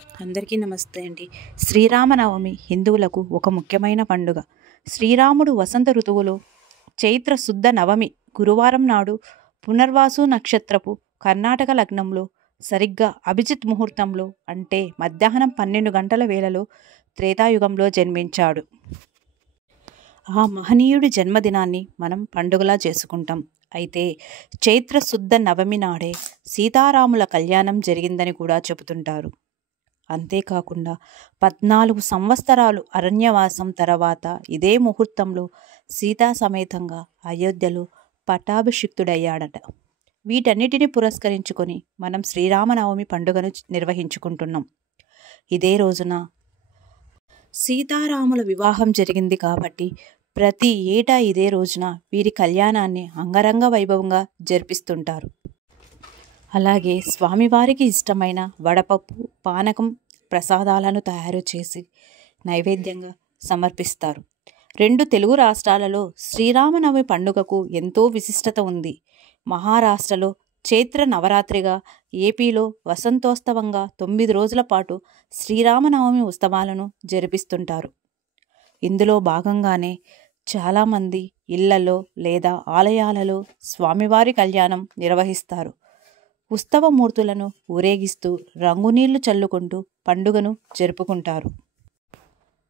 అందరికీ నమస్తే అండి. శ్రీరామనవమి హిందువులకు ఒక ముఖ్యమైన పండుగ. శ్రీరాముడు వసంత ఋతువులో చైత్ర శుద్ధ నవమి గురువారం నాడు పునర్వాసు నక్షత్రపు కర్ణాటక లగ్నంలో సరిగ్గా అభిజిత్ ముహూర్తంలో అంటే మధ్యాహ్నం 12 గంటల వేళలో త్రేతాయుగంలో జన్మించాడు. ఆ మహనీయుడి జన్మదినాన్ని మనం పండుగలా చేసుకుంటాం. అయితే చైత్ర శుద్ధ నవమి నాడే సీతారాముల కళ్యాణం జరిగిందని కూడా చెబుతుంటారు. అంతేకాకుండా 14 సంవత్సరాలు అరణ్యవాసం తర్వాత ఇదే ముహూర్తంలో సీతా సమేతంగా అయోధ్యలో పట్టాభిషిక్తుడయ్యాడట. వీటన్నిటిని పురస్కరించుకొని మనం శ్రీరామనవమి పండుగను నిర్వహించుకుంటున్నాం. ఇదే రోజున సీతారాముల వివాహం జరిగింది కాబట్టి ప్రతి ఏటా ఇదే రోజున వీరి కళ్యాణాన్ని అంగరంగ వైభవంగా జరిపిస్తుంటారు. అలాగే స్వామివారికి ఇష్టమైన వడపప్పు, పానకం ప్రసాదాలను తయారు చేసి నైవేద్యంగా సమర్పిస్తారు. 2 తెలుగు రాష్ట్రాలలో శ్రీరామనవమి పండుగకు ఎంతో విశిష్టత ఉంది. మహారాష్ట్రలో చైత్ర నవరాత్రిగా, ఏపీలో వసంతోత్సవంగా 9 రోజుల పాటు శ్రీరామనవమి ఉత్సవాలను జరిపిస్తుంటారు. ఇందులో భాగంగానే చాలామంది ఇళ్లలో లేదా ఆలయాలలో స్వామివారి కళ్యాణం నిర్వహిస్తారు. ఉత్సవమూర్తులను ఊరేగిస్తూ రంగునీళ్లు చల్లుకుంటూ పండుగను జరుపుకుంటారు.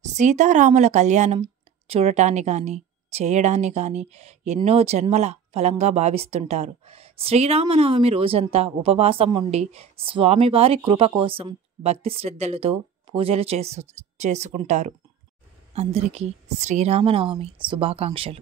సీతారాముల కళ్యాణం చూడటాన్ని కానీ చేయడాన్ని కానీ ఎన్నో జన్మల ఫలంగా భావిస్తుంటారు. శ్రీరామనవమి రోజంతా ఉపవాసం ఉండి స్వామివారి కృప కోసం భక్తి శ్రద్ధలతో పూజలు చేసుకుంటారు. అందరికీ శ్రీరామనవమి శుభాకాంక్షలు.